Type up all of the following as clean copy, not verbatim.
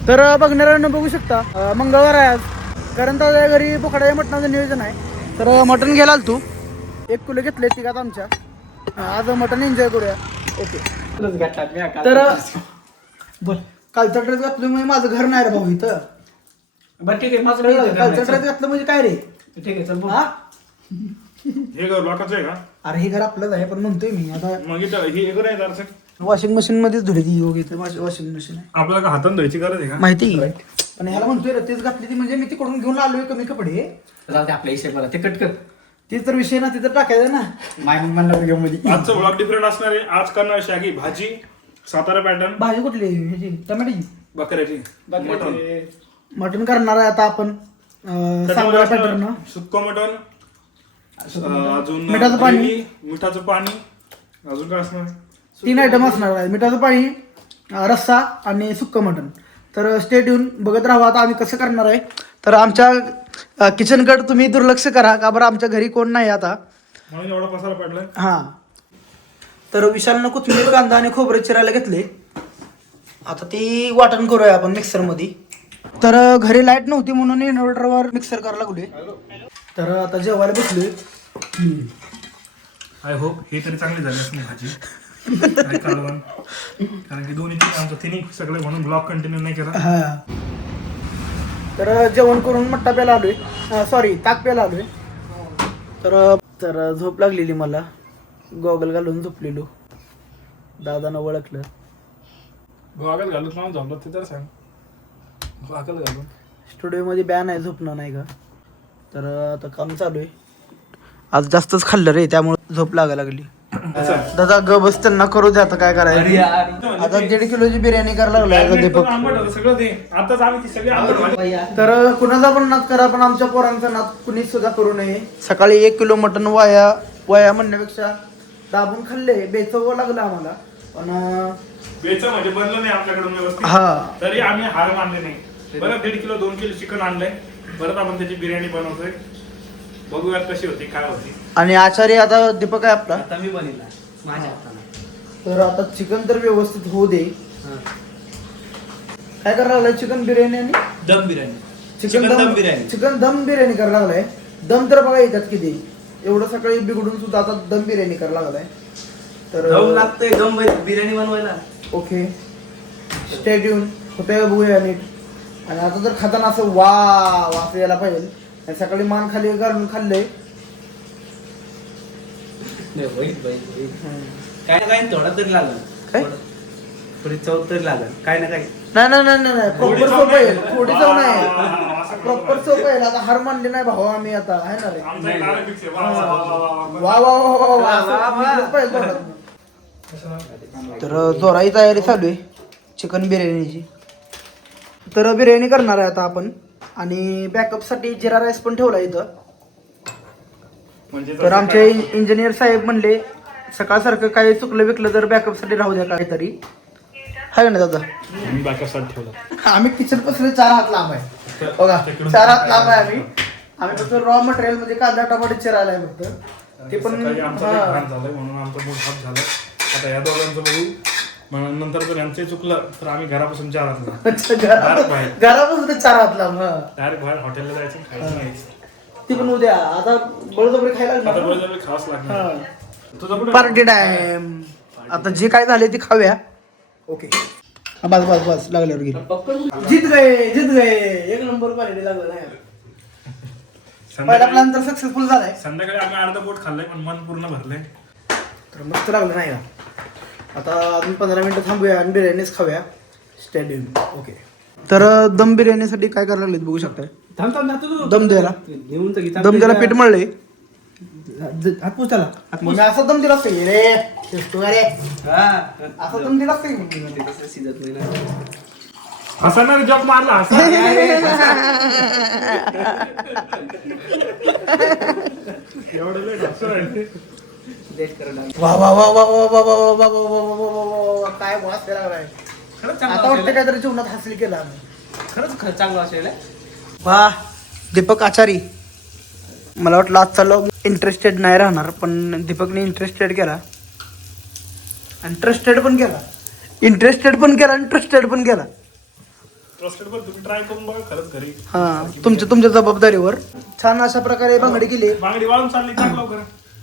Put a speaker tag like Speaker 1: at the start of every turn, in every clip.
Speaker 1: तर बघणाऱ्यांना बघू शकता मंगळवार आहे आज. कारण त्याच्या घरी बोकडाच्या मटणाचं नियोजन आहे. तर मटण घ्यायला तू 1 किलो घेतले तिघात आमच्या. आज मटण एन्जॉय करूया. ओके. तर बोल. कालचा ड्रेस घातल्यामुळे माझं घर नाही रे भाऊ इथं.
Speaker 2: बरं ठीक आहे, माझं
Speaker 1: कालचा ड्रेस घातलं म्हणजे काय रे?
Speaker 2: ठीक आहे, चल बोल.
Speaker 1: हा?
Speaker 3: हे घर लोकांचं आहे का?
Speaker 1: अरे हे घर आपलंच आहे पण म्हणतोय मी आता
Speaker 3: मग इथं हे घर आहे जरासं.
Speaker 1: वॉशिंग मशीन मध्येच धुली ती योग इथे वॉशिंग मशीन आहे
Speaker 3: आपल्याला का हाताने धुवायची गरज आहे का?
Speaker 1: माहिती आहे. पण ह्याला म्हणतोय रे तेच घातली ती म्हणजे मी तिकडून घेऊन आलोय कमी कपडे.
Speaker 2: जाऊ दे आपल्या हिशेब मला ते कट कर.
Speaker 1: तेच तर विषय ना तिथं टाकायचं ना.
Speaker 2: माय म्हणला व्हिडिओ मध्ये.
Speaker 3: आजचं ब्लॉग डिफरंट असणार आहे. आज करणार शागी भाजी, सातारा पॅटर्न,
Speaker 1: भाजी कुठली ह्याची टमाट्याची
Speaker 3: बकऱ्याची, मटण,
Speaker 1: मटण करणार आहे आता आपण सांगणार पॅटर्न.
Speaker 3: सुक्क मटण, अजून
Speaker 1: मिठाचं पाणी.
Speaker 3: gravy, मिठाचं पाणी, अजून काय असणार आहे?
Speaker 1: 3 आयटम असणार आहे. मिठाचं पाणी, रस्सा आणि सुक्क मटण. तर स्टे ट्यून बघत राहा आता आम्ही कसं करणार आहे. तर आमच्या किचनकडे तुम्ही दुर्लक्ष करा का बरं आमच्या घरी कोण नाही आता.
Speaker 3: म्हणून एवढा पसारा पडलाय.
Speaker 1: हां. तर विशालनं कोथिंबीर कांदा आणि खोबरे चिरायला घेतले. आता ती वाटण करूया आपण मिक्सरमध्ये. तर घरी लाईट नव्हती म्हणून इन्व्हर्टरवर मिक्सर करायला लागलोय. तर आता जेवायला बसलोय.
Speaker 3: आय होप हे तरी चांगली झाली असं भाजी आणि कालवण. कारण की दोन्ही आमचं तिन्ही सगळे म्हणून ब्लॉग कंटिन्यू नाही केला.
Speaker 1: हां. तर जेवण करून मट्टा प्यायला आलोय. सॉरी ताक प्यायला आलोय. तर झोप लागलेली मला. गॉगल घालून झोपलेलो. दादानं ओळखलं.
Speaker 3: गॉगल घालून मला झोपलं ते तर सांग. गॉगल घालून
Speaker 1: स्टुडिओमध्ये बॅन आहे झोपणं नाही का. तर आता काम चालू आहे. आज जास्तच खाल्लं रे त्यामुळे झोप लागायला लागली. दादा ग बस त्यांना करू दे आता काय करायचं. आता 1.5 किलोची बिर्याणी करायला लागलाय दीपक.
Speaker 3: सगळं ते आताच आम्ही ती सगळी आंबट.
Speaker 1: तर कुणाचा पण नाद करा पण आमच्या पोरांचा नाद कुणीच सुद्धा करू नये. सकाळी 1 किलो मटण वाया म्हणण्यापेक्षा दाबून खाल्ले. बेचव लागलं आम्हाला पण
Speaker 3: बेचं म्हणजे बनलं नाही आपल्याकडून व्यवस्थित.
Speaker 1: हा.
Speaker 3: तरी आम्ही हार मानले नाही. बरं 1.5 किलो 2 किलो चिकन आणलंय. परत आपण त्याची बिर्याणी बनवतोय. बघूयात कशी होती काय होती.
Speaker 1: आणि आचार्य आता दीपक आहे आपला.
Speaker 2: आता मी बनिला माझ्या हाताने.
Speaker 1: तर आता चिकन तर व्यवस्थित होऊ दे. काय करायला लागलाय चिकन बिर्याणी आणि
Speaker 2: दम बिर्याणी.
Speaker 1: चिकन
Speaker 2: दम बिर्याणी.
Speaker 1: चिकन दम बिर्याणी करायला लागलाय. दम तर बघा येतात किती. एवढं सकाळी बिघडून सुद्धा आता दम बिर्याणी करायला लागलाय. तर
Speaker 2: दम लागतोय दम बिर्याणी बनवायला.
Speaker 1: ओके स्टे ट्यून होतंय बघूया नीट. आणि आता तर खाताना असं वास यायला पाहिजे. आणि सकाळी मान खाली घालून खाल्लंय.
Speaker 2: काय ना काय थोडा तरी लागल.
Speaker 1: काय?
Speaker 2: थोडी चव तरी लागल काय ना काय.
Speaker 1: नाही प्रॉपर सोप आहे. थोडी चव नाही प्रॉपर सोप आहे. आता हार मानली नाही भाऊ आम्ही आता आहे ना रे.
Speaker 3: आमचा एक आला fix आहे. वा, वा, वा, वा, वा, वा.
Speaker 1: वा वा वा वा वा असं निघलंच पाहिजे तोंडातनं. तर जोराई तयारी चालू आहे चिकन बिर्याणीची. तर बिर्याणी करणार आहे आता आपण. आणि बॅकअपसाठी जिरा राईस पण ठेवला इथं.
Speaker 3: म्हणजे
Speaker 1: तर आमचे इंजिनियर साहेब म्हणले सकाळसारखं काही चुकलं विकलं तर बॅकअपसाठी राहू द्या काहीतरी. आहे ना दादा.
Speaker 3: मी बॅकअपसाठी ठेवला.
Speaker 1: आम्ही किचन पासून 4 हात लांब आहे बघा. 4 हात लांब आहे आम्ही फक्त रॉ मटेरियल म्हणजे कांदा टमाटे चिरायला आहे फक्त. ते पण
Speaker 3: आमचं घाण झालंय म्हणून आमचं मूड हात झालं. आता या दोघांचं बघू. म्हणून नंतर जर यांचं चुकलं तर आम्ही घरापासून 4 हात लांब.
Speaker 1: घरापासून 4 हात लांब.
Speaker 3: डायरेक्ट बाहेर हॉटेलला जायचं खायचं नाही.
Speaker 1: ती पण उद्या आता बळजबरी खायला
Speaker 3: आता
Speaker 1: लागणार.
Speaker 3: बरोबर खास लागणार. तुझं कुठे
Speaker 1: पार्टी टाइम. आता जे काय झाले ते खाऊया. ओके बस लागल्यावर गेली. जीत गए 1 नंबर क्वालिटी लागला नाही. पहिला प्लॅन तर सक्सेसफुल झालाय.
Speaker 3: संध्याकाळी आम्ही अर्धा पोट खाल्लंय पण मन पूर्ण भरलंय.
Speaker 1: तर मस्त लागलं नाही का. आता अजून 15 मिनिटं थांबूया आणि बिर्याणीच खाऊया. Stadium okay. तर दम बिर्याणीसाठी काय करायला लागलेत बघू शकताय. दम द्यायला दम द्यायला पीठ मळले. हात पुस त्याला. मग असा दम दिला असतं रे रे असा दम दिला असतं.
Speaker 2: शिजत नाही ना.
Speaker 3: हसणार जॉब मारला हसा. एवढं लय हसू.
Speaker 1: वा वा वा वा वा वा वा वा वा वा वा काय वास यायला लागलाय. आता वाटतं काहीतरी जीवनात हासिल केलं आम्ही.
Speaker 2: खरंच चांगलं असेल.
Speaker 1: वा दीपक आचारी. मला वाटलं आजचा लॉग इंटरेस्टेड नाही राहणार पण दीपकने इंटरेस्टेड केला आणि ट्रस्टेड पण केला. इंटरेस्टेड पण केला आणि ट्रस्टेड पण केला.
Speaker 3: ट्रस्टेड पण तुम्ही ट्राय करून बघा खरंच घरी.
Speaker 1: हा तुमच्या जबाबदारीवर छान अशा प्रकारे बांगडी केली.
Speaker 3: बांगडी वाळून चालली टाक लवकर.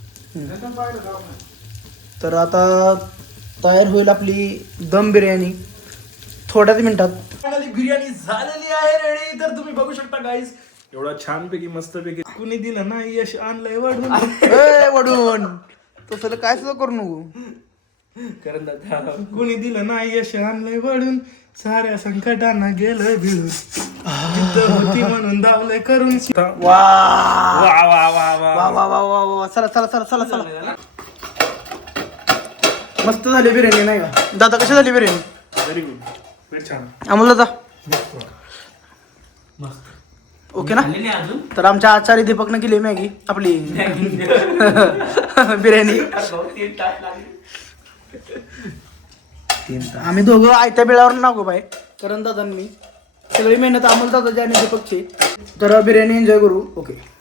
Speaker 1: तर आता तयार होईल आपली दम बिर्याणी थोड्याच मिनिटात.
Speaker 3: बिर्याणी झालेली आहे रेडी. तर तुम्ही बघू शकता गाईस एवढा छानपैकी मस्तपैकी कुणी दिलं ना यश आणलंय वाढून.
Speaker 1: वडून तसं काय सुद्धा करू नको.
Speaker 2: करण दादा
Speaker 3: कुणी दिलं ना यश आणलंय वाढून साऱ्या संकटांना गेलंय भिडून जिद्द होती म्हणून दावलंय करून.
Speaker 1: वा
Speaker 3: वा वा वा वा
Speaker 1: वा वा वा वा वा चला चला चला चला चला. मस्त झाली बिर्याणी नाही का दादा? कशी झाली बिर्याणी?
Speaker 3: Very good. व्हेरी छान.
Speaker 1: अमोल दादा
Speaker 2: मस्त
Speaker 1: ओके ना?
Speaker 2: झाली नाही अजून.
Speaker 1: तर आमच्या आचार्य दीपकनं केली मॅगी आपली बिर्याणी.
Speaker 2: 3 तास लागले.
Speaker 1: आम्ही दोघं आयत्या बिळावर नको बाय. करण दादांनी सगळी मेहनत अमोल दादाची आणि दीपकची. तर बिर्याणी एन्जॉय करू. ओके.